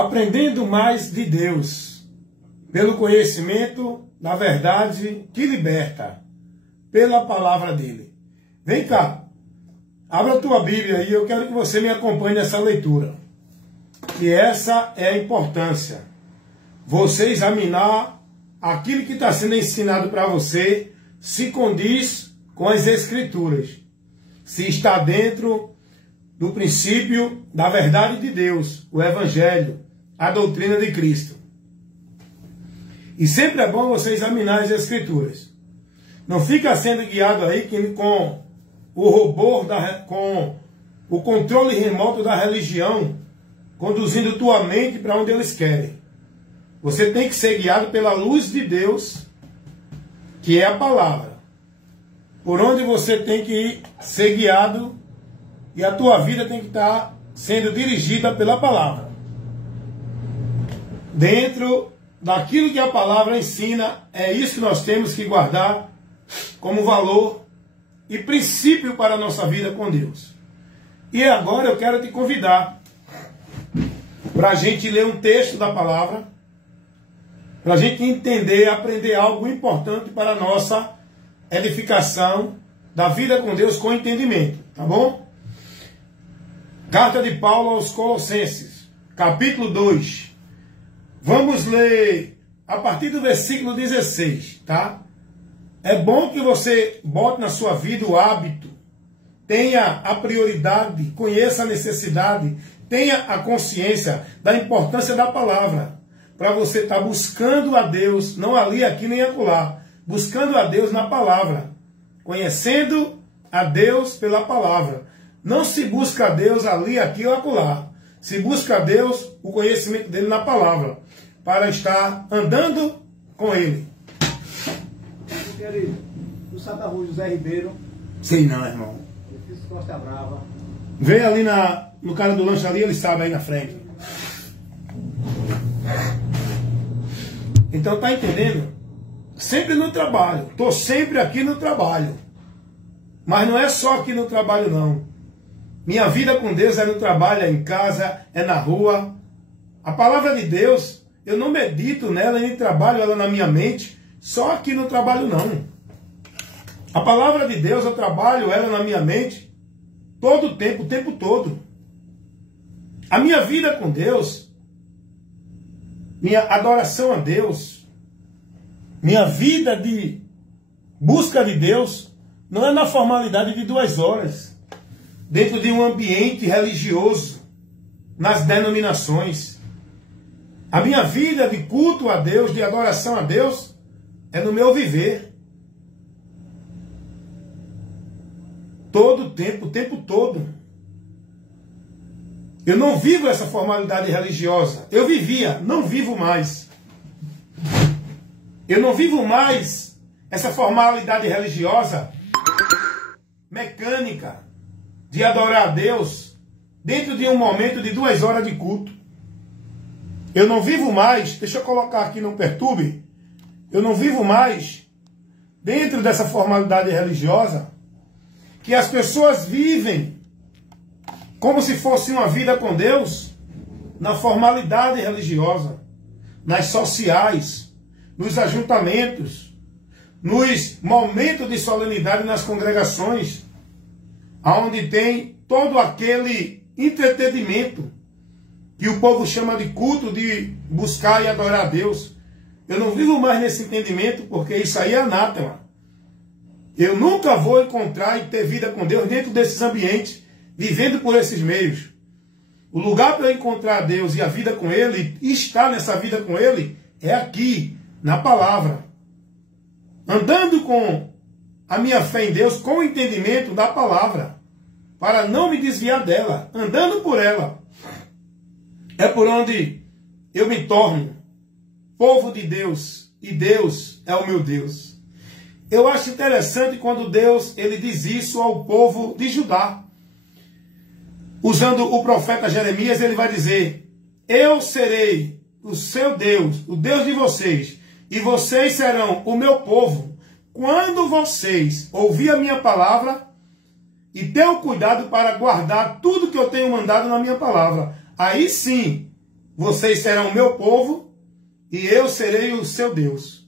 aprendendo mais de Deus, pelo conhecimento da verdade que liberta, pela palavra dele. Vem cá, abra a tua Bíblia aí, eu quero que você me acompanhe nessa leitura. E essa é a importância. Você examinar aquilo que está sendo ensinado para você, se condiz com as Escrituras. Se está dentro do princípio da verdade de Deus, o Evangelho, a doutrina de Cristo. E sempre é bom você examinar as Escrituras. Não fica sendo guiado aí com o robô, com o controle remoto da religião, conduzindo tua mente para onde eles querem. Você tem que ser guiado pela luz de Deus, que é a palavra. Por onde você tem que ser guiado, e a tua vida tem que estar sendo dirigida pela palavra. Dentro daquilo que a palavra ensina, é isso que nós temos que guardar como valor e princípio para a nossa vida com Deus. E agora eu quero te convidar para a gente ler um texto da palavra, para a gente entender, aprender algo importante para a nossa edificação da vida com Deus com entendimento, tá bom? Carta de Paulo aos Colossenses, capítulo 2. Vamos ler a partir do versículo 16, tá? É bom que você bote na sua vida o hábito, tenha a prioridade, conheça a necessidade, tenha a consciência da importância da palavra, para você estar buscando a Deus, não ali, aqui, nem acolá, buscando a Deus na palavra, conhecendo a Deus pela palavra. Não se busca a Deus ali, aqui ou acolá. Se busca a Deus, o conhecimento dele na palavra, para estar andando com ele. Meu querido, do Santa Rua José Ribeiro. Sei não, irmão. Edifício Costa Brava. Vem ali no cara do lanche ali, ele sabe aí na frente. Então tá entendendo? Sempre no trabalho. Tô sempre aqui no trabalho. Mas não é só aqui no trabalho não. Minha vida com Deus é no trabalho, é em casa, é na rua. A palavra de Deus, eu não medito nela, nem trabalho ela na minha mente, só aqui no trabalho não. A palavra de Deus, eu trabalho ela na minha mente todo o tempo todo. A minha vida com Deus, minha adoração a Deus, minha vida de busca de Deus, não é na formalidade de 2 horas, dentro de um ambiente religioso, nas denominações. A minha vida de culto a Deus, de adoração a Deus, é no meu viver. Todo o tempo todo. Eu não vivo essa formalidade religiosa. Eu vivia, não vivo mais. Eu não vivo mais essa formalidade religiosa mecânica de adorar a Deus dentro de um momento de 2 horas de culto. Eu não vivo mais, deixa eu colocar aqui, não perturbe, eu não vivo mais dentro dessa formalidade religiosa que as pessoas vivem como se fosse uma vida com Deus na formalidade religiosa, nas sociais, nos ajuntamentos, nos momentos de solenidade nas congregações, onde tem todo aquele entretenimento que o povo chama de culto, de buscar e adorar a Deus. Eu não vivo mais nesse entendimento, porque isso aí é anátema. Eu nunca vou encontrar e ter vida com Deus dentro desses ambientes, vivendo por esses meios. O lugar para eu encontrar Deus e a vida com Ele, e estar nessa vida com Ele, é aqui, na palavra. Andando com a minha fé em Deus, com o entendimento da palavra, para não me desviar dela, andando por ela. É por onde eu me torno povo de Deus, e Deus é o meu Deus. Eu acho interessante quando Deus ele diz isso ao povo de Judá. Usando o profeta Jeremias, ele vai dizer: eu serei o seu Deus, o Deus de vocês, e vocês serão o meu povo, quando vocês ouvir a minha palavra e ter o cuidado para guardar tudo que eu tenho mandado na minha palavra. Aí sim, vocês serão o meu povo e eu serei o seu Deus.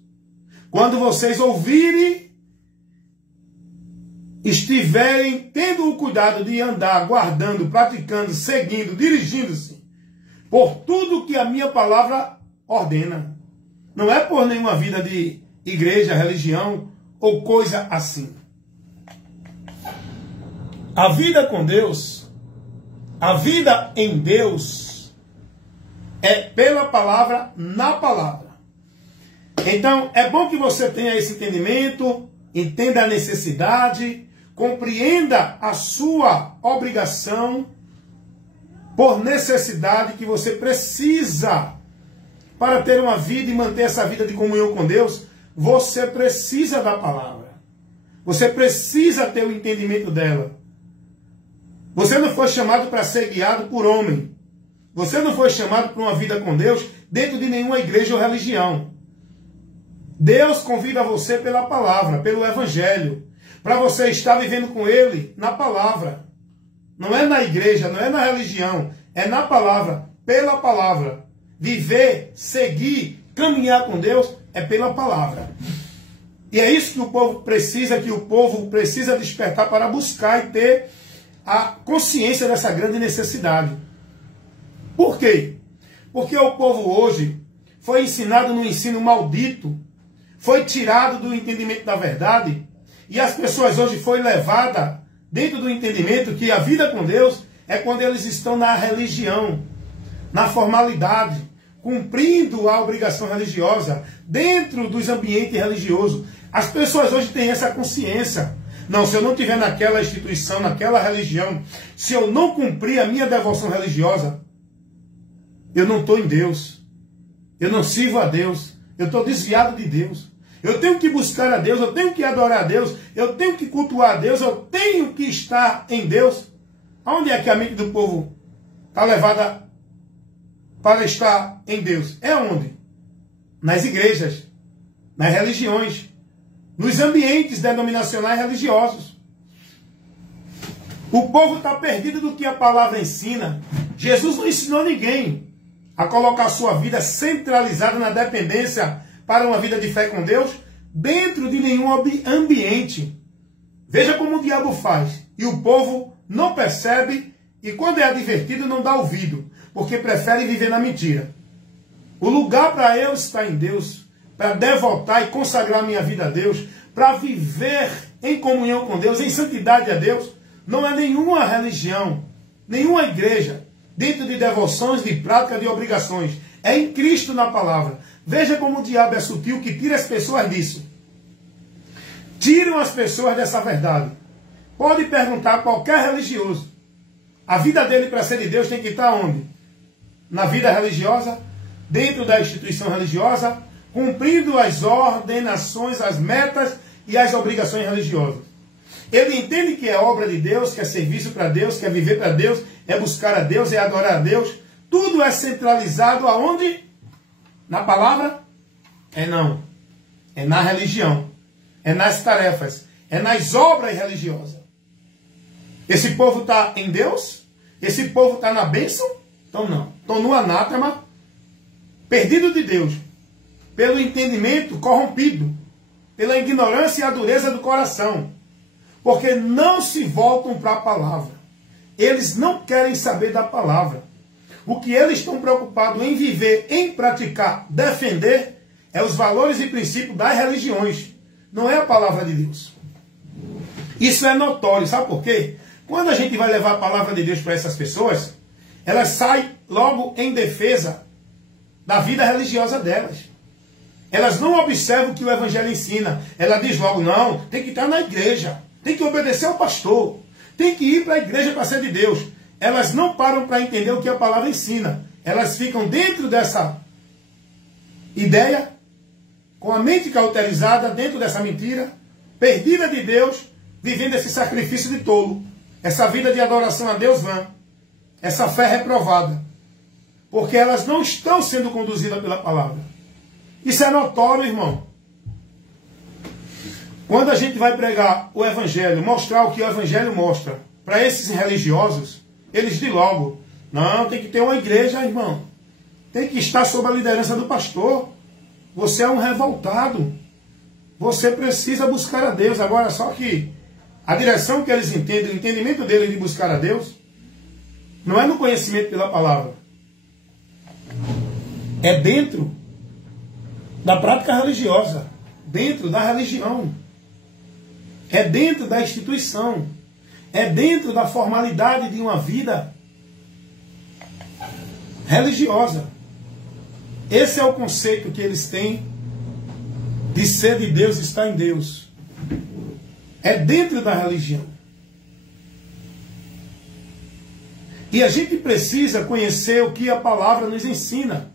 Quando vocês ouvirem, estiverem tendo o cuidado de andar, guardando, praticando, seguindo, dirigindo-se por tudo que a minha palavra ordena. Não é por nenhuma vida de igreja, religião ou coisa assim. A vida com Deus, a vida em Deus, é pela palavra, na palavra. Então, é bom que você tenha esse entendimento, entenda a necessidade, compreenda a sua obrigação, por necessidade que você precisa para ter uma vida e manter essa vida de comunhão com Deus. Você precisa da palavra. Você precisa ter o entendimento dela. Você não foi chamado para ser guiado por homem. Você não foi chamado para uma vida com Deus dentro de nenhuma igreja ou religião. Deus convida você pela palavra, pelo evangelho, para você estar vivendo com Ele na palavra. Não é na igreja, não é na religião, é na palavra, pela palavra. Viver, seguir, caminhar com Deus é pela palavra. E é isso que o povo precisa despertar para buscar e ter a consciência dessa grande necessidade. Por quê? Porque o povo hoje foi ensinado no ensino maldito, foi tirado do entendimento da verdade, e as pessoas hoje foram levadas dentro do entendimento que a vida com Deus é quando eles estão na religião, na formalidade, cumprindo a obrigação religiosa, dentro dos ambientes religiosos. As pessoas hoje têm essa consciência. Não, se eu não estiver naquela instituição, naquela religião, se eu não cumprir a minha devoção religiosa, eu não estou em Deus. Eu não sirvo a Deus. Eu estou desviado de Deus. Eu tenho que buscar a Deus, eu tenho que adorar a Deus, eu tenho que cultuar a Deus, eu tenho que estar em Deus. Aonde é que a mente do povo está levada para estar em Deus? É onde? Nas igrejas, nas religiões, nos ambientes denominacionais religiosos. O povo está perdido do que a palavra ensina. Jesus não ensinou ninguém a colocar sua vida centralizada na dependência para uma vida de fé com Deus, dentro de nenhum ambiente. Veja como o diabo faz. E o povo não percebe, e quando é advertido não dá ouvido, porque prefere viver na mentira. O lugar para eu estar em Deus, para devotar e consagrar minha vida a Deus, para viver em comunhão com Deus, em santidade a Deus, não é nenhuma religião, nenhuma igreja, dentro de devoções, de prática, de obrigações. É em Cristo na palavra. Veja como o diabo é sutil, que tira as pessoas disso. Tiram as pessoas dessa verdade. Pode perguntar a qualquer religioso. A vida dele para ser de Deus tem que estar onde? Na vida religiosa, dentro da instituição religiosa, cumprindo as ordenações, as metas e as obrigações religiosas. Ele entende que é obra de Deus, que é serviço para Deus, que é viver para Deus, é buscar a Deus, é adorar a Deus. Tudo é centralizado aonde? Na palavra? É não. É na religião. É nas tarefas. É nas obras religiosas. Esse povo está em Deus? Esse povo está na bênção? Então não. Estão no anátema, perdido de Deus, pelo entendimento corrompido, pela ignorância e a dureza do coração. Porque não se voltam para a palavra. Eles não querem saber da palavra. O que eles estão preocupados em viver, em praticar, defender, é os valores e princípios das religiões. Não é a palavra de Deus. Isso é notório. Sabe por quê? Quando a gente vai levar a palavra de Deus para essas pessoas, elas saem logo em defesa da vida religiosa delas. Elas não observam o que o evangelho ensina. Ela diz logo, não, tem que estar na igreja, tem que obedecer ao pastor, tem que ir para a igreja para ser de Deus. Elas não param para entender o que a palavra ensina. Elas ficam dentro dessa ideia, com a mente cauterizada, dentro dessa mentira, perdida de Deus, vivendo esse sacrifício de tolo. Essa vida de adoração a Deus vã. Essa fé reprovada. Porque elas não estão sendo conduzidas pela palavra. Isso é notório, irmão. Quando a gente vai pregar o evangelho, mostrar o que o evangelho mostra para esses religiosos, eles dizem logo, não, tem que ter uma igreja, irmão. tem que estar sob a liderança do pastor. Você é um revoltado. Você precisa buscar a Deus. Agora, só que a direção que eles entendem, o entendimento deles de buscar a Deus, não é no conhecimento pela palavra. É dentro da prática religiosa, dentro da religião. É dentro da instituição. É dentro da formalidade de uma vida religiosa. Esse é o conceito que eles têm de ser de Deus, estar em Deus. É dentro da religião. E a gente precisa conhecer o que a palavra nos ensina.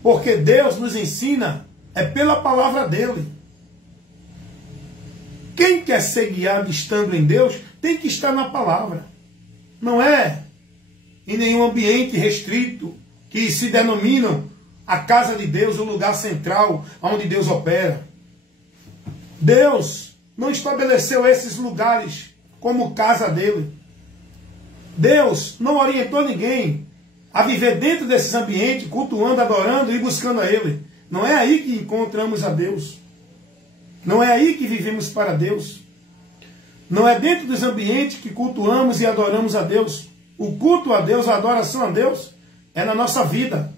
Porque Deus nos ensina é pela palavra dele. Quem quer ser guiado estando em Deus tem que estar na palavra. Não é em nenhum ambiente restrito que se denominam a casa de Deus, o lugar central onde Deus opera. Deus não estabeleceu esses lugares como casa dele. Deus não orientou ninguém a viver dentro desses ambientes, cultuando, adorando e buscando a Ele. Não é aí que encontramos a Deus. Não é aí que vivemos para Deus. Não é dentro dos ambientes que cultuamos e adoramos a Deus. O culto a Deus, a adoração a Deus, é na nossa vida,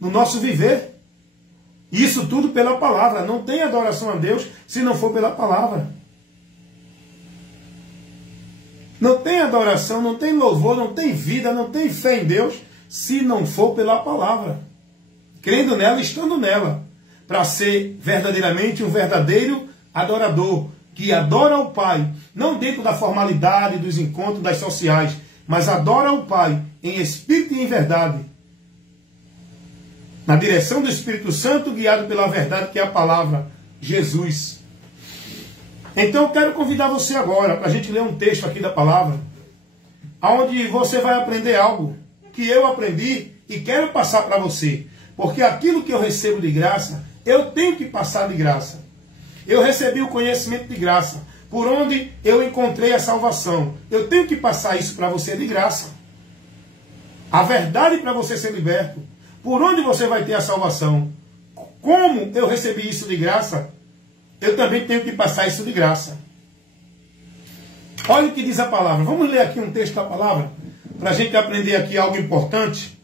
no nosso viver. Isso tudo pela palavra. Não tem adoração a Deus se não for pela palavra. Não tem adoração, não tem louvor, não tem vida, não tem fé em Deus se não for pela palavra. Crendo nela, estando nela. Para ser verdadeiramente um verdadeiro adorador. Que adora o Pai, não dentro da formalidade, dos encontros, das sociais, mas adora o Pai em espírito e em verdade. Na direção do Espírito Santo, guiado pela verdade, que é a palavra, Jesus. Então eu quero convidar você agora, para a gente ler um texto aqui da palavra, onde você vai aprender algo que eu aprendi e quero passar para você. Porque aquilo que eu recebo de graça, eu tenho que passar de graça. Eu recebi o conhecimento de graça, por onde eu encontrei a salvação. Eu tenho que passar isso para você de graça. A verdade para você ser liberto. Por onde você vai ter a salvação? Como eu recebi isso de graça, eu também tenho que passar isso de graça. Olha o que diz a palavra. Vamos ler aqui um texto da palavra, para a gente aprender aqui algo importante.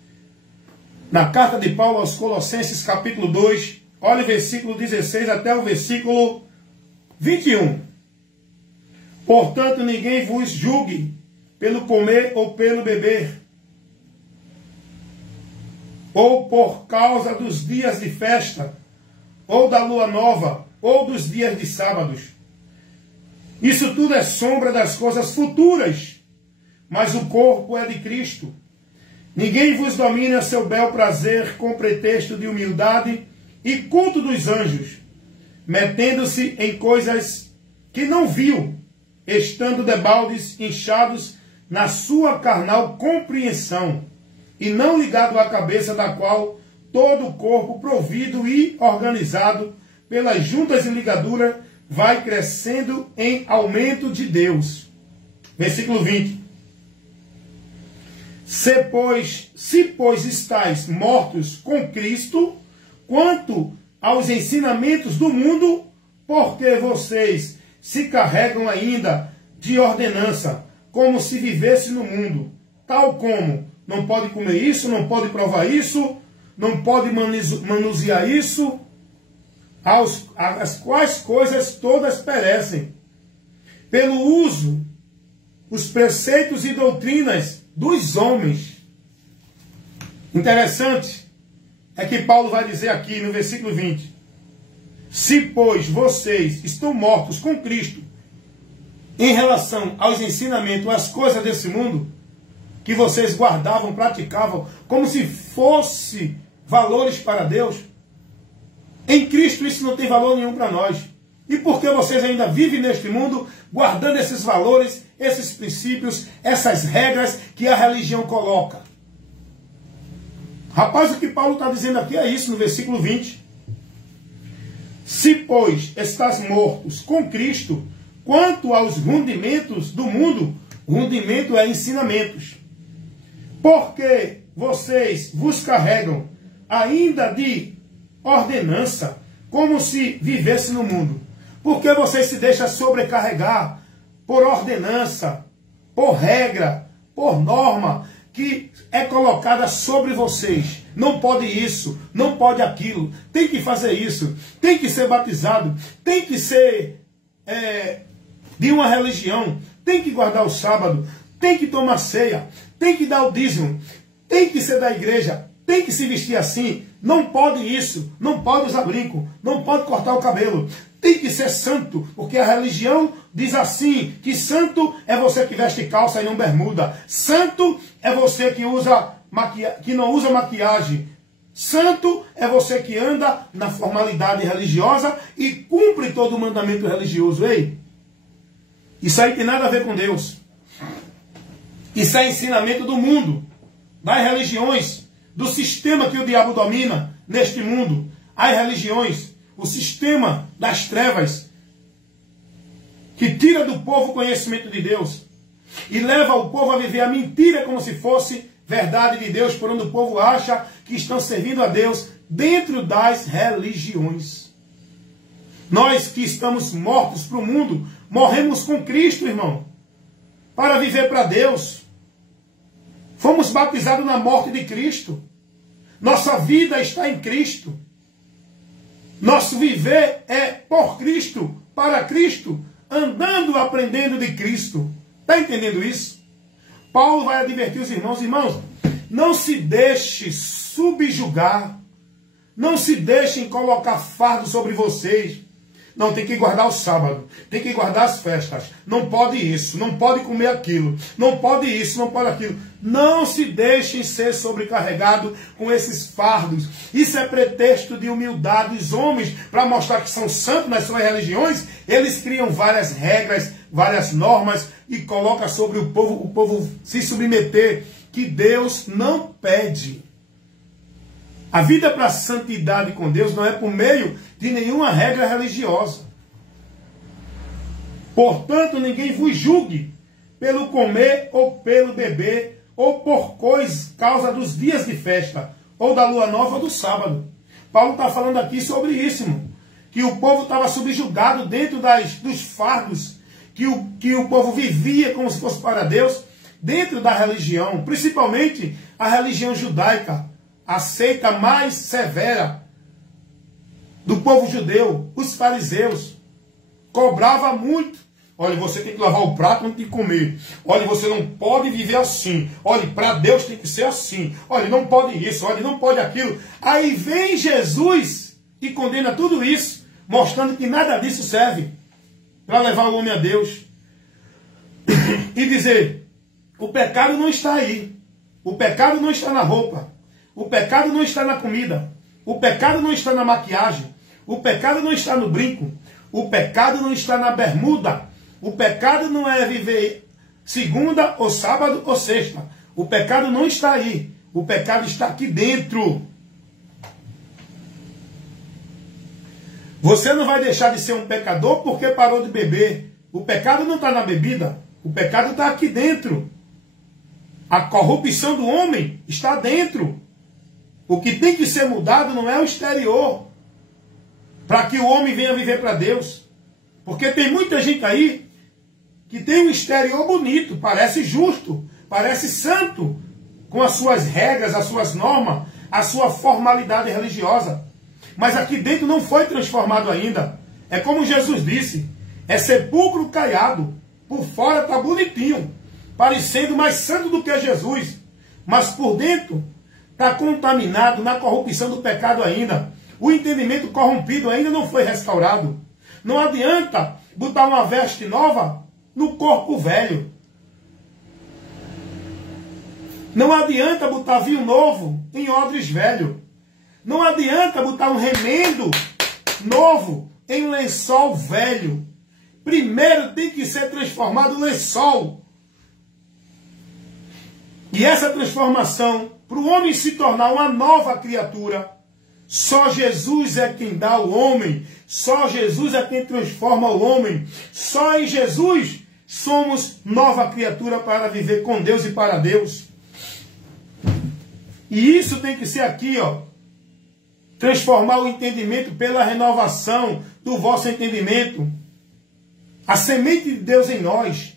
Na carta de Paulo aos Colossenses, capítulo 2, olha o versículo 16 até o versículo 21. Portanto, ninguém vos julgue pelo comer ou pelo beber, ou por causa dos dias de festa, ou da lua nova, ou dos dias de sábados. Isso tudo é sombra das coisas futuras, mas o corpo é de Cristo. Ninguém vos domine a seu bel prazer com pretexto de humildade e culto dos anjos, metendo-se em coisas que não viu, estando debaldes inchados na sua carnal compreensão, e não ligado à cabeça, da qual todo o corpo, provido e organizado pelas juntas e ligaduras, vai crescendo em aumento de Deus. Versículo 20. Se, pois, estáis mortos com Cristo, quanto aos ensinamentos do mundo, porque vocês se carregam ainda de ordenança, como se vivesse no mundo, tal como não pode comer isso, não pode provar isso, não pode manusear isso, as quais coisas todas perecem, pelo uso, os preceitos e doutrinas dos homens. Interessante é que Paulo vai dizer aqui no versículo 20: se, pois, vocês estão mortos com Cristo em relação aos ensinamentos, às coisas desse mundo, que vocês guardavam, praticavam, como se fosse valores para Deus, em Cristo isso não tem valor nenhum para nós. E porque vocês ainda vivem neste mundo, guardando esses valores, esses princípios, essas regras que a religião coloca. Rapaz, o que Paulo está dizendo aqui é isso, no versículo 20. Se, pois, estás mortos com Cristo, quanto aos rudimentos do mundo, rudimento é ensinamentos. Porque vocês vos carregam ainda de ordenança, como se vivesse no mundo. Porque você se deixa sobrecarregar por ordenança, por regra, por norma, que é colocada sobre vocês. Não pode isso, não pode aquilo, tem que fazer isso, tem que ser batizado, tem que ser de uma religião, tem que guardar o sábado, tem que tomar ceia, tem que dar o dízimo, tem que ser da igreja, tem que se vestir assim, não pode isso, não pode usar brinco, não pode cortar o cabelo, tem que ser santo, porque a religião diz assim, que santo é você que veste calça e não bermuda, santo é você que não usa maquiagem, santo é você que anda na formalidade religiosa e cumpre todo o mandamento religioso. Ei, isso aí tem nada a ver com Deus. Isso é ensinamento do mundo, das religiões, do sistema que o diabo domina neste mundo. As religiões, o sistema das trevas, que tira do povo o conhecimento de Deus e leva o povo a viver a mentira como se fosse verdade de Deus, por onde o povo acha que estão servindo a Deus dentro das religiões. Nós que estamos mortos para o mundo, morremos com Cristo, irmão, para viver para Deus. Fomos batizados na morte de Cristo. Nossa vida está em Cristo. Nosso viver é por Cristo, para Cristo, andando, aprendendo de Cristo. Está entendendo isso? Paulo vai advertir os irmãos. Irmãos, não se deixe subjugar. Não se deixem colocar fardo sobre vocês. Não, tem que guardar o sábado, tem que guardar as festas, não pode isso, não pode comer aquilo, não pode isso, não pode aquilo. Não se deixem ser sobrecarregados com esses fardos. Isso é pretexto de humildade. Os homens, para mostrar que são santos nas suas religiões, eles criam várias regras, várias normas e colocam sobre o povo se submeter, que Deus não pede. A vida para a santidade com Deus não é por meio de nenhuma regra religiosa. Portanto, ninguém vos julgue pelo comer ou pelo beber, ou por causa dos dias de festa, ou da lua nova ou do sábado. Paulo está falando aqui sobre isso, irmão. Que o povo estava subjugado dentro dos fardos, que o povo vivia como se fosse para Deus, dentro da religião, principalmente a religião judaica, a seita mais severa do povo judeu, os fariseus, cobrava muito. Olha, você tem que lavar o prato antes de comer. Olha, você não pode viver assim. Olha, para Deus tem que ser assim. Olha, não pode isso, olha, não pode aquilo. Aí vem Jesus e condena tudo isso, mostrando que nada disso serve para levar o homem a Deus. E dizer, o pecado não está aí. O pecado não está na roupa. O pecado não está na comida. O pecado não está na maquiagem. O pecado não está no brinco. O pecado não está na bermuda. O pecado não é viver segunda ou sábado ou sexta. O pecado não está aí. O pecado está aqui dentro. Você não vai deixar de ser um pecador porque parou de beber. O pecado não está na bebida. O pecado está aqui dentro. A corrupção do homem está dentro. O que tem que ser mudado não é o exterior, para que o homem venha viver para Deus. Porque tem muita gente aí que tem um exterior bonito, parece justo, parece santo, com as suas regras, as suas normas, a sua formalidade religiosa. Mas aqui dentro não foi transformado ainda. É como Jesus disse, é sepulcro caiado. Por fora está bonitinho, parecendo mais santo do que Jesus. Mas por dentro está contaminado na corrupção do pecado ainda. O entendimento corrompido ainda não foi restaurado. Não adianta botar uma veste nova no corpo velho. Não adianta botar vinho novo em odres velho. Não adianta botar um remendo novo em lençol velho. Primeiro tem que ser transformado o lençol. E essa transformação, para o homem se tornar uma nova criatura, só Jesus é quem dá o homem. Só Jesus é quem transforma o homem. Só em Jesus somos nova criatura para viver com Deus e para Deus. E isso tem que ser aqui, ó, transformar o entendimento pela renovação do vosso entendimento. A semente de Deus em nós.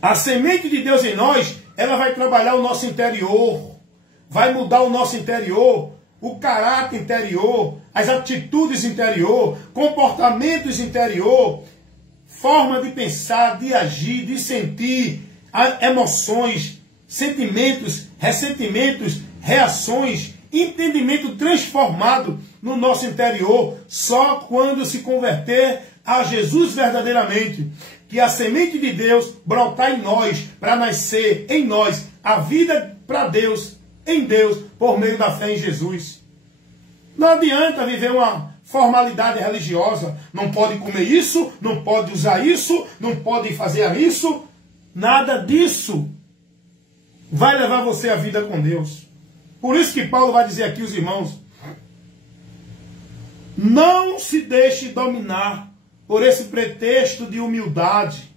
A semente de Deus em nós, ela vai trabalhar o nosso interior. Vai mudar o nosso interior, o caráter interior, as atitudes interior, comportamentos interior, forma de pensar, de agir, de sentir, emoções, sentimentos, ressentimentos, reações, entendimento transformado no nosso interior, só quando se converter a Jesus verdadeiramente, que a semente de Deus brotar em nós, para nascer em nós a vida para Deus, em Deus, por meio da fé em Jesus. Não adianta viver uma formalidade religiosa, não pode comer isso, não pode usar isso, não pode fazer isso, nada disso vai levar você à vida com Deus. Por isso que Paulo vai dizer aqui, os irmãos, não se deixe dominar por esse pretexto de humildade,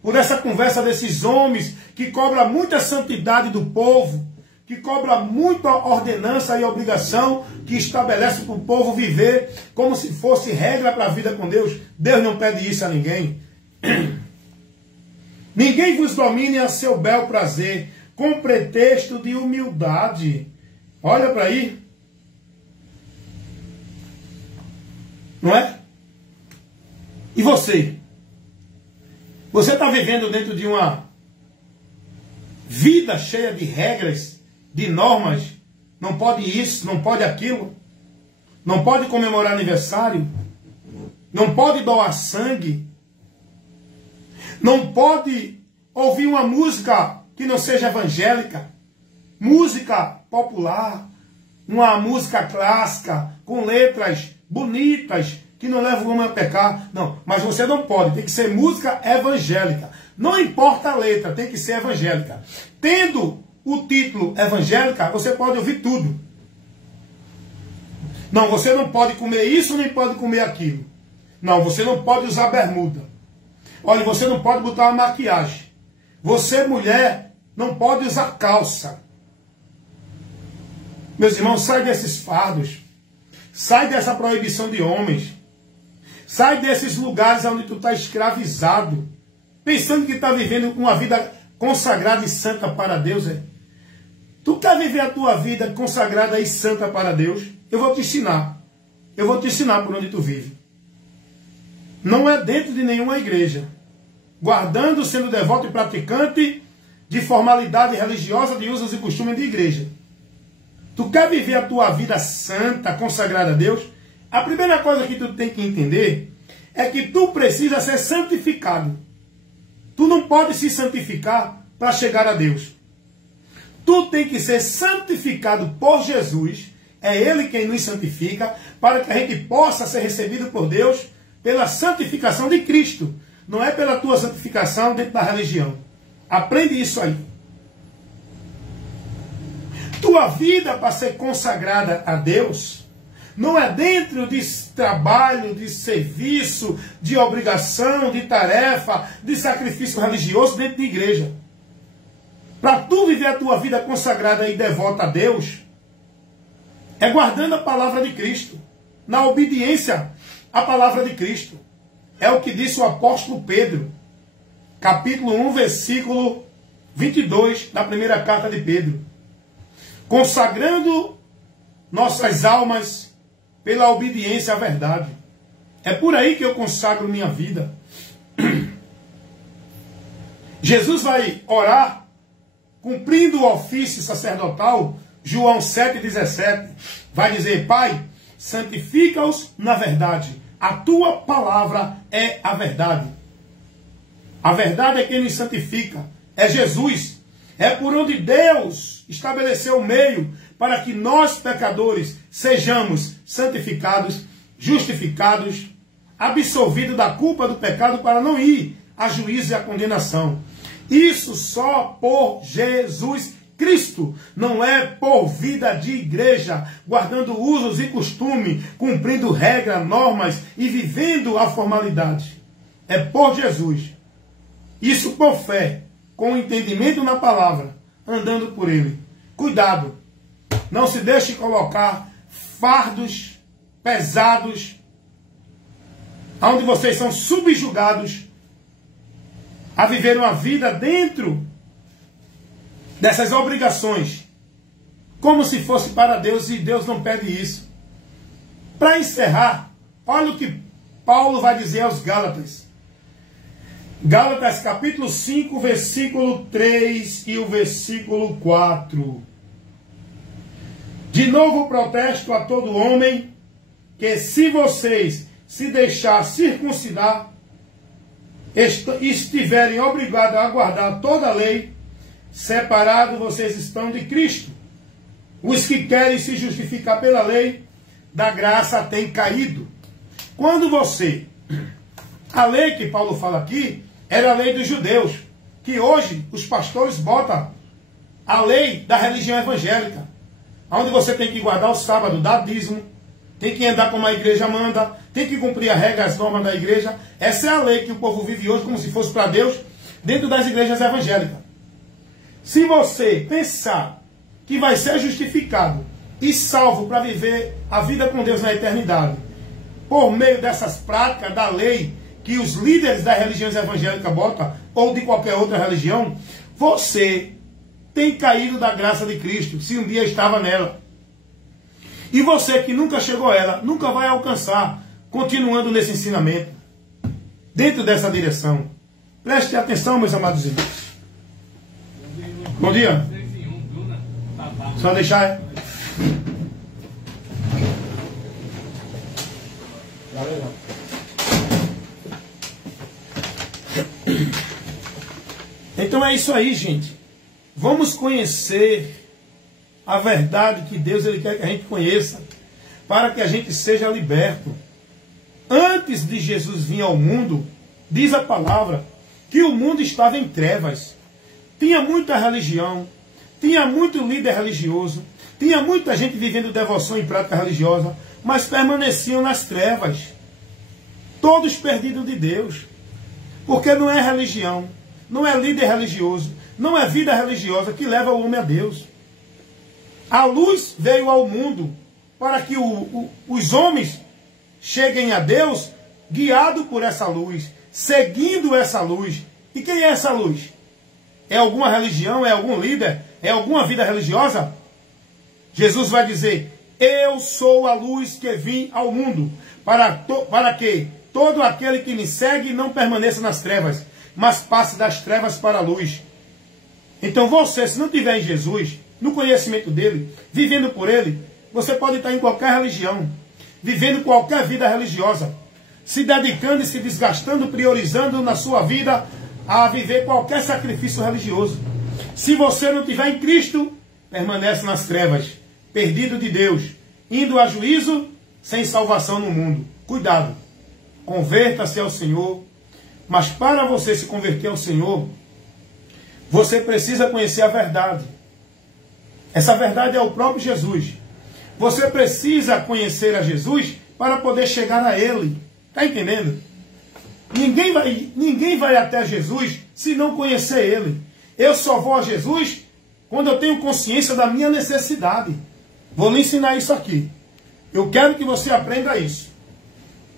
por essa conversa desses homens que cobra muita santidade do povo, que cobra muita ordenança e obrigação, que estabelece para o povo viver como se fosse regra para a vida com Deus. Deus não pede isso a ninguém. Ninguém vos domine a seu bel prazer, com pretexto de humildade. Olha para aí. Não é? E você? Você está vivendo dentro de uma vida cheia de regras, de normas? Não pode isso, não pode aquilo. Não pode comemorar aniversário. Não pode doar sangue. Não pode ouvir uma música que não seja evangélica. Música popular. Uma música clássica, com letras bonitas, que não levam o homem a pecar. Não, mas você não pode. Tem que ser música evangélica. Não importa a letra, tem que ser evangélica. Tendo o título evangélica, você pode ouvir tudo. Não, você não pode comer isso, nem pode comer aquilo. Não, você não pode usar bermuda. Olha, você não pode botar uma maquiagem. Você, mulher, não pode usar calça. Meus irmãos, sai desses fardos. Sai dessa proibição de homens. Sai desses lugares onde tu está escravizado. Pensando que está vivendo uma vida consagrada e santa para Deus. Tu quer viver a tua vida consagrada e santa para Deus? Eu vou te ensinar. Eu vou te ensinar por onde tu vive. Não é dentro de nenhuma igreja. Guardando, sendo devoto e praticante de formalidade religiosa, de usos e costumes de igreja. Tu quer viver a tua vida santa, consagrada a Deus? A primeira coisa que tu tem que entender é que tu precisa ser santificado. Tu não pode se santificar para chegar a Deus. Tu tem que ser santificado por Jesus. É Ele quem nos santifica, para que a gente possa ser recebido por Deus pela santificação de Cristo. Não é pela tua santificação dentro da religião. Aprende isso aí. Tua vida para ser consagrada a Deus não é dentro de trabalho, de serviço, de obrigação, de tarefa, de sacrifício religioso dentro de igreja. Para tu viver a tua vida consagrada e devota a Deus, é guardando a palavra de Cristo, na obediência à palavra de Cristo. É o que disse o apóstolo Pedro, capítulo 1, versículo 22 da primeira carta de Pedro. Consagrando nossas almas pela obediência à verdade. É por aí que eu consagro minha vida. Jesus vai orar, cumprindo o ofício sacerdotal, João 7,17, vai dizer: Pai, santifica-os na verdade. A tua palavra é a verdade. A verdade é quem nos santifica. É Jesus. É por onde Deus estabeleceu o meio para que nós, pecadores, sejamos santificados, justificados, absolvidos da culpa do pecado, para não ir a juízo e a condenação. Isso só por Jesus Cristo. Não é por vida de igreja, guardando usos e costumes, cumprindo regras, normas e vivendo a formalidade. É por Jesus. Isso por fé, com entendimento na palavra, andando por Ele. Cuidado. Não se deixe colocar fardos pesados, onde vocês são subjugados a viver uma vida dentro dessas obrigações, como se fosse para Deus, e Deus não pede isso. Para encerrar, olha o que Paulo vai dizer aos Gálatas. Gálatas capítulo 5, versículo 3 e o versículo 4. De novo protesto a todo homem, que se vocês se deixar circuncidar, estiverem obrigados a guardar toda a lei, separados vocês estão de Cristo. Os que querem se justificar pela lei, da graça têm caído. Quando você... A lei que Paulo fala aqui era a lei dos judeus, que hoje os pastores botam a lei da religião evangélica, onde você tem que guardar o sábado, dar dízimo, tem que andar como a igreja manda, tem que cumprir as regras, as normas da igreja. Essa é a lei que o povo vive hoje como se fosse para Deus, dentro das igrejas evangélicas. Se você pensar que vai ser justificado e salvo para viver a vida com Deus na eternidade, por meio dessas práticas da lei que os líderes das religiões evangélicas botam, ou de qualquer outra religião, você tem caído da graça de Cristo, se um dia estava nela. E você que nunca chegou a ela, nunca vai alcançar, continuando nesse ensinamento, dentro dessa direção. Preste atenção, meus amados irmãos. Bom dia. Só deixar, Então é isso aí, gente. Vamos conhecer a verdade que Deus ele quer que a gente conheça, para que a gente seja liberto. Antes de Jesus vir ao mundo, diz a palavra que o mundo estava em trevas. Tinha muita religião, tinha muito líder religioso, tinha muita gente vivendo devoção e prática religiosa, mas permaneciam nas trevas. Todos perdidos de Deus. Porque não é religião, não é líder religioso, não é vida religiosa que leva o homem a Deus. A luz veio ao mundo para que os homens cheguem a Deus guiados por essa luz, seguindo essa luz. E quem é essa luz? É alguma religião? É algum líder? É alguma vida religiosa? Jesus vai dizer: eu sou a luz que vim ao mundo, para que todo aquele que me segue não permaneça nas trevas, mas passe das trevas para a luz. Então você, se não tiver em Jesus, no conhecimento dele, vivendo por ele, você pode estar em qualquer religião, vivendo qualquer vida religiosa, se dedicando e se desgastando, priorizando na sua vida a viver qualquer sacrifício religioso. Se você não tiver em Cristo, permanece nas trevas, perdido de Deus, indo a juízo, sem salvação no mundo. Cuidado, converta-se ao Senhor, mas para você se converter ao Senhor, você precisa conhecer a verdade. Essa verdade é o próprio Jesus. Você precisa conhecer a Jesus para poder chegar a Ele. Está entendendo? Ninguém vai até Jesus se não conhecer Ele. Eu só vou a Jesus quando eu tenho consciência da minha necessidade. Vou lhe ensinar isso aqui. Eu quero que você aprenda isso.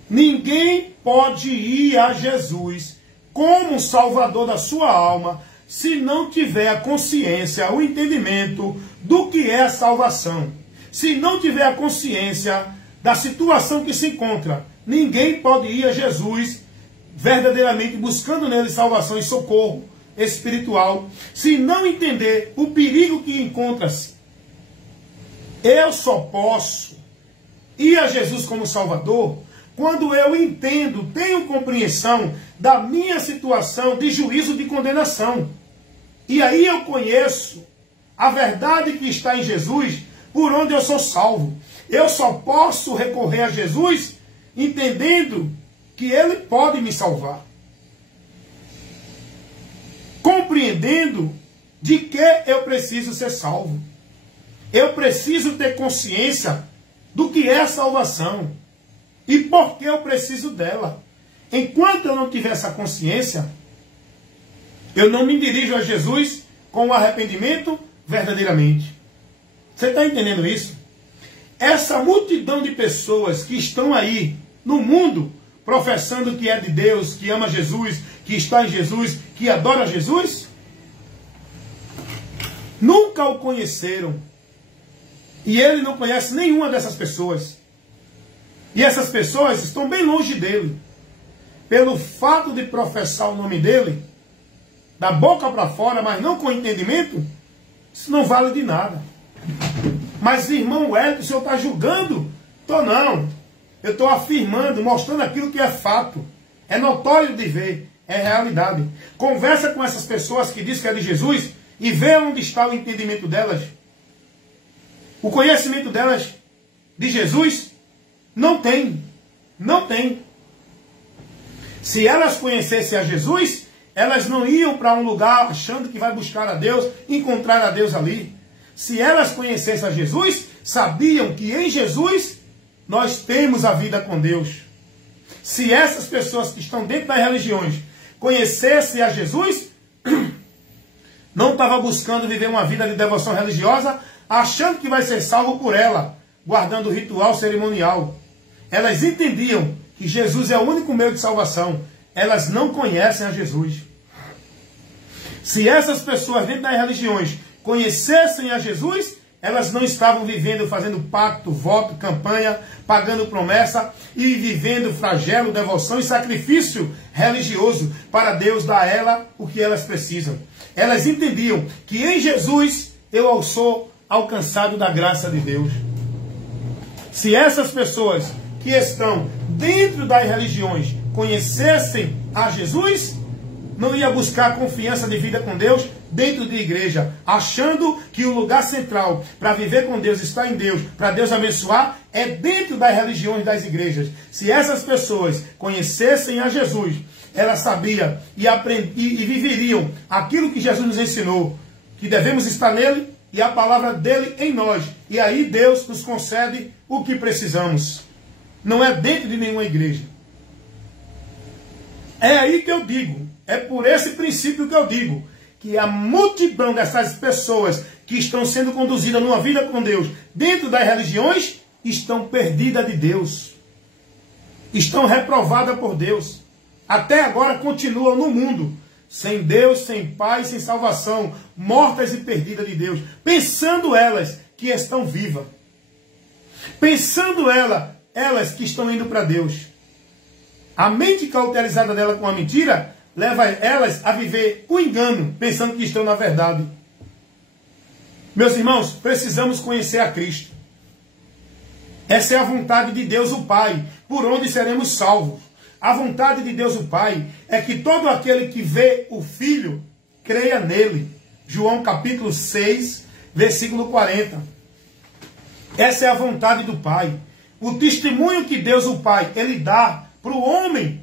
Ninguém pode ir a Jesus como Salvador da sua alma se não tiver a consciência, o entendimento do que é a salvação. Se não tiver a consciência da situação que se encontra, ninguém pode ir a Jesus verdadeiramente buscando nele salvação e socorro espiritual, se não entender o perigo que encontra-se. Eu só posso ir a Jesus como Salvador quando eu entendo, tenho compreensão da minha situação de juízo de condenação. E aí eu conheço a verdade que está em Jesus, por onde eu sou salvo. Eu só posso recorrer a Jesus entendendo que Ele pode me salvar. Compreendendo de que eu preciso ser salvo. Eu preciso ter consciência do que é a salvação e por que eu preciso dela. Enquanto eu não tiver essa consciência, eu não me dirijo a Jesus com o arrependimento verdadeiramente. Você está entendendo isso? Essa multidão de pessoas que estão aí no mundo, professando que é de Deus, que ama Jesus, que está em Jesus, que adora Jesus, nunca o conheceram. E ele não conhece nenhuma dessas pessoas. E essas pessoas estão bem longe dele. Pelo fato de professar o nome dele, da boca para fora, mas não com entendimento, isso não vale de nada. Mas, irmão Hélio, o senhor está julgando? Estou não. Eu estou afirmando, mostrando aquilo que é fato. É notório de ver, é realidade. Conversa com essas pessoas que dizem que é de Jesus e vê onde está o entendimento delas. O conhecimento delas de Jesus não tem. Não tem. Se elas conhecessem a Jesus, elas não iam para um lugar achando que vai buscar a Deus, encontrar a Deus ali. Se elas conhecessem a Jesus, sabiam que em Jesus nós temos a vida com Deus. Se essas pessoas que estão dentro das religiões conhecessem a Jesus, não estavam buscando viver uma vida de devoção religiosa, achando que vai ser salvo por ela, guardando o ritual cerimonial. Elas entendiam que Jesus é o único meio de salvação. Elas não conhecem a Jesus. Se essas pessoas dentro das religiões conhecessem a Jesus, elas não estavam vivendo, fazendo pacto, voto, campanha, pagando promessa e vivendo flagelo, devoção e sacrifício religioso para Deus dar a ela o que elas precisam. Elas entendiam que em Jesus eu sou alcançado da graça de Deus. Se essas pessoas que estão dentro das religiões conhecessem a Jesus, não ia buscar confiança de vida com Deus dentro de igreja, achando que o lugar central para viver com Deus está em Deus, para Deus abençoar, é dentro das religiões das igrejas. Se essas pessoas conhecessem a Jesus, elas sabiam e viveriam aquilo que Jesus nos ensinou, que devemos estar nele e a palavra dele em nós. E aí Deus nos concede o que precisamos. Não é dentro de nenhuma igreja. É aí que eu digo, é por esse princípio que eu digo, que a multidão dessas pessoas que estão sendo conduzidas numa vida com Deus, dentro das religiões, estão perdidas de Deus. Estão reprovadas por Deus. Até agora continuam no mundo, sem Deus, sem paz, sem salvação, mortas e perdidas de Deus, pensando elas que estão vivas. Pensando elas que estão indo para Deus. A mente cauterizada dela com a mentira leva elas a viver o engano, pensando que estão na verdade. Meus irmãos, precisamos conhecer a Cristo. Essa é a vontade de Deus o Pai, por onde seremos salvos. A vontade de Deus o Pai é que todo aquele que vê o Filho, creia nele. João capítulo 6, versículo 40. Essa é a vontade do Pai. O testemunho que Deus o Pai, ele dá para o homem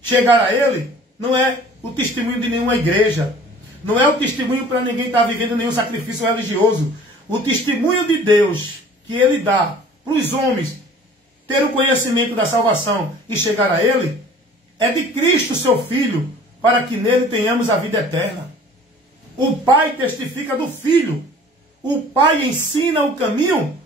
chegar a ele, não é o testemunho de nenhuma igreja. Não é o testemunho para ninguém estar vivendo nenhum sacrifício religioso. O testemunho de Deus que ele dá para os homens ter o conhecimento da salvação e chegar a ele, é de Cristo, seu Filho, para que nele tenhamos a vida eterna. O Pai testifica do Filho. O Pai ensina o caminho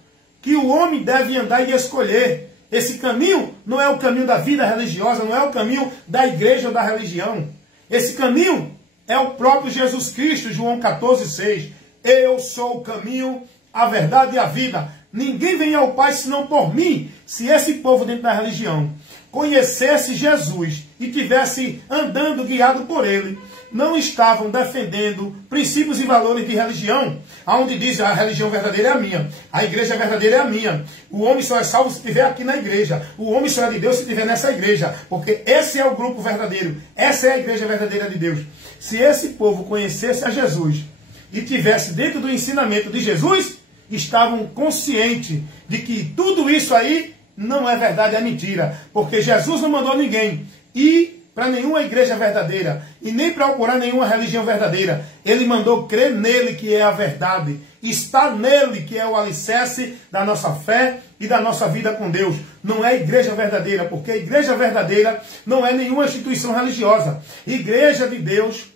que o homem deve andar e escolher. Esse caminho não é o caminho da vida religiosa, não é o caminho da igreja ou da religião. Esse caminho é o próprio Jesus Cristo, João 14, 6. Eu sou o caminho, a verdade e a vida. Ninguém vem ao Pai senão por mim. Se esse povo dentro da religião conhecesse Jesus e tivesse andando guiado por ele, não estavam defendendo princípios e valores de religião, onde diz a religião verdadeira é a minha, a igreja verdadeira é a minha, o homem só é salvo se estiver aqui na igreja, o homem só é de Deus se estiver nessa igreja, porque esse é o grupo verdadeiro, essa é a igreja verdadeira de Deus. Se esse povo conhecesse a Jesus e tivesse dentro do ensinamento de Jesus, estavam conscientes de que tudo isso aí não é verdade, é mentira, porque Jesus não mandou ninguém ir para nenhuma igreja verdadeira e nem procurar nenhuma religião verdadeira. Ele mandou crer nele, que é a verdade, está nele, que é o alicerce da nossa fé e da nossa vida com Deus. Não é igreja verdadeira, porque a igreja verdadeira não é nenhuma instituição religiosa. Igreja de Deus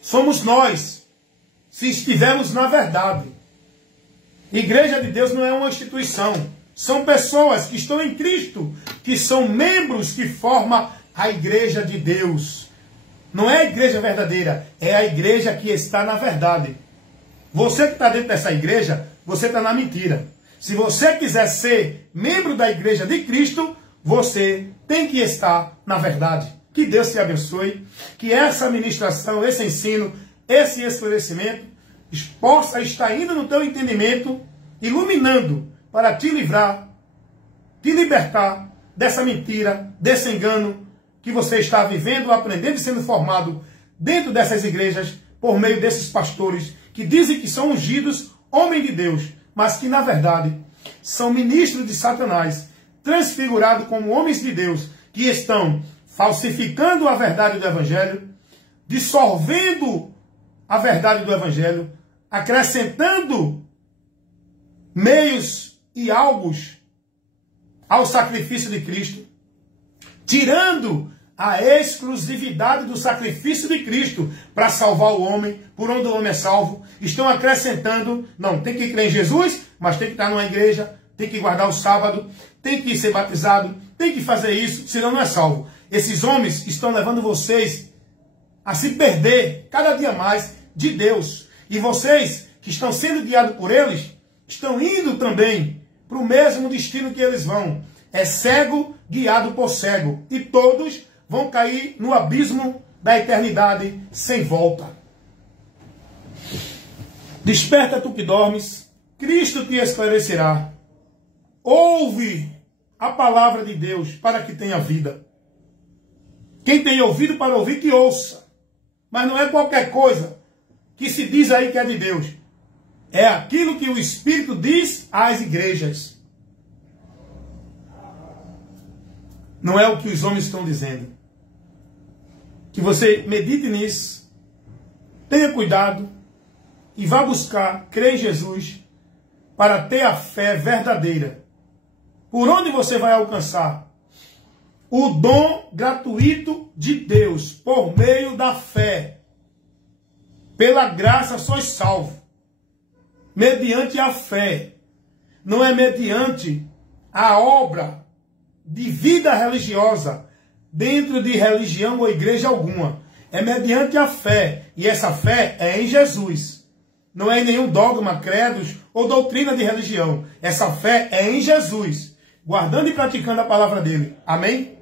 somos nós, se estivermos na verdade. Igreja de Deus não é uma instituição. São pessoas que estão em Cristo, que são membros que formam a igreja de Deus. Não é a igreja verdadeira, é a igreja que está na verdade. Você que está dentro dessa igreja, você está na mentira. Se você quiser ser membro da igreja de Cristo, você tem que estar na verdade. Que Deus te abençoe, que essa ministração, esse ensino, esse esclarecimento possa estar indo no teu entendimento, iluminando para te livrar, te libertar dessa mentira, desse engano que você está vivendo, aprendendo e sendo formado dentro dessas igrejas por meio desses pastores que dizem que são ungidos, homens de Deus, mas que na verdade são ministros de Satanás, transfigurados como homens de Deus, que estão falsificando a verdade do Evangelho, dissolvendo a verdade do Evangelho, acrescentando meios e algos ao sacrifício de Cristo, tirando a exclusividade do sacrifício de Cristo para salvar o homem, por onde o homem é salvo. Estão acrescentando, não, tem que crer em Jesus, mas tem que estar numa igreja, tem que guardar o sábado, tem que ser batizado, tem que fazer isso, senão não é salvo. Esses homens estão levando vocês a se perder cada dia mais de Deus. E vocês que estão sendo guiados por eles, estão indo também para o mesmo destino que eles vão. É cego guiado por cego. E todos vão cair no abismo da eternidade sem volta. Desperta tu que dormes, Cristo te esclarecerá. Ouve a palavra de Deus para que tenha vida. Quem tem ouvido para ouvir, que ouça. Mas não é qualquer coisa que se diz aí que é de Deus. É aquilo que o Espírito diz às igrejas. Não é o que os homens estão dizendo. Que você medite nisso, tenha cuidado e vá buscar crer em Jesus para ter a fé verdadeira. Por onde você vai alcançar? O dom gratuito de Deus, por meio da fé. Pela graça sois salvos. Mediante a fé. Não é mediante a obra de vida religiosa dentro de religião ou igreja alguma. É mediante a fé. E essa fé é em Jesus. Não é em nenhum dogma, credos ou doutrina de religião. Essa fé é em Jesus. Guardando e praticando a palavra dele. Amém?